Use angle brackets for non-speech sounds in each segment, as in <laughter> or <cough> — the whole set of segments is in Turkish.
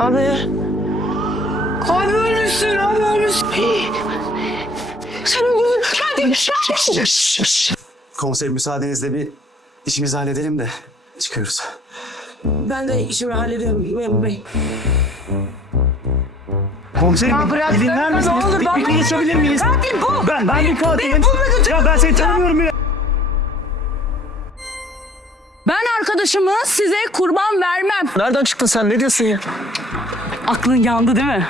Abi. Abi ölmüşsün, abi ölmüşsün. Sen öldün. Hadi. Komiserim müsaadenizle bir işimizi halledelim de çıkıyoruz. Ben de işimi hallediyorum memur bey. Komiserim Ya bırak, bir dinler misiniz? Bir- bir konuşabilir miyiz? Katil bu. Ben, ben bir katilim. Ya ben seni tanımıyorum bile. Arkadaşımı size kurban vermem. Nereden çıktın sen? Ne diyorsun ya? Aklın yandı değil mi?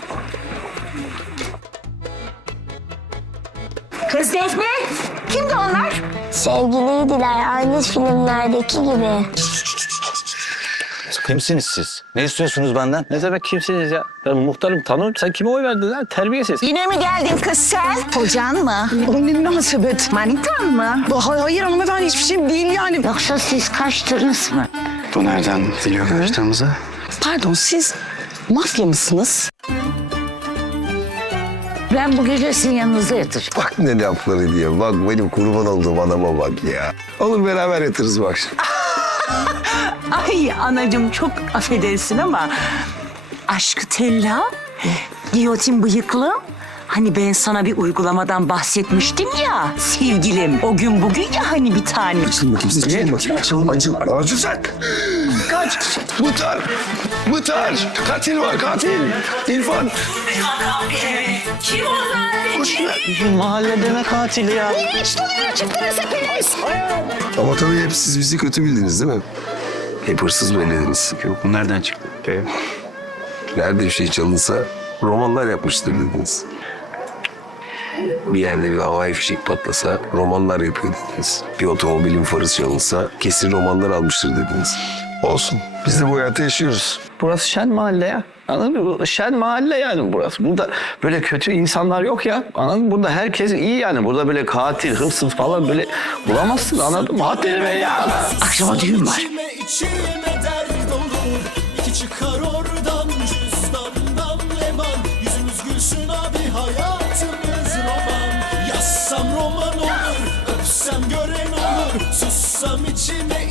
Kız Defne. Kimdi onlar? Sevgiliydiler aynı filmlerdeki gibi. Kimsiniz siz? Ne istiyorsunuz benden? Ne demek kimsiniz ya? Ben muhtarım tanırım. Sen kime oy verdin lan? Terbiyesiz. Yine mi geldin kız sen? Kocan mı? O ne münasebet? Manitan mı? Hayır, hayır hanımefendi hiçbir şey değil yani. Yoksa siz kaçtınız mı? Bu nereden biliyor kaçtığımızı? Pardon siz mafya mısınız? Ben bu gece sizin yanınızda yatacağım. Bak ne lafları diyor. Bak benim kurban olduğum adama bak ya. Olur beraber yatırız bu akşam. <laughs> Ay anacığım çok affedersin ama aşkı tella, giyotin bıyıklım. Hani ben sana bir uygulamadan bahsetmiştim ya sevgilim. O gün bugün ya hani bir tane. Açılma kimse açılma. Açılma açılma. Açıl sen. Kaç. Muhtar. Muhtar. Katil var katil. İrfan. Zaten? Mahallede ne katili ya? Ama tabii hep siz bizi kötü bildiniz değil mi? Hep hırsız bellediniz. Yok bu nereden çıktı? Nerede bir şey çalınsa romanlar yapmıştır dediniz. Bir yerde bir havai fişek patlasa romanlar yapıyor dediniz. Bir otomobilin farı çalınsa kesin romanlar almıştır dediniz. Olsun. Biz de bu hayatı yaşıyoruz. Burası şen mahalle ya. Anladın mı? Şen mahalle yani burası. Burada böyle kötü insanlar yok ya. Anladın mı? Burada herkes iyi yani. Burada böyle katil, hırsız falan böyle bulamazsın anladın mı? Hadi be ya. Akşama düğün var. İçime içime dert olur İki çıkar oradan cüzdandan leman Yüzümüz gülsün abi hayatımız roman Yazsam roman olur Öpsem gören olur Sussam içime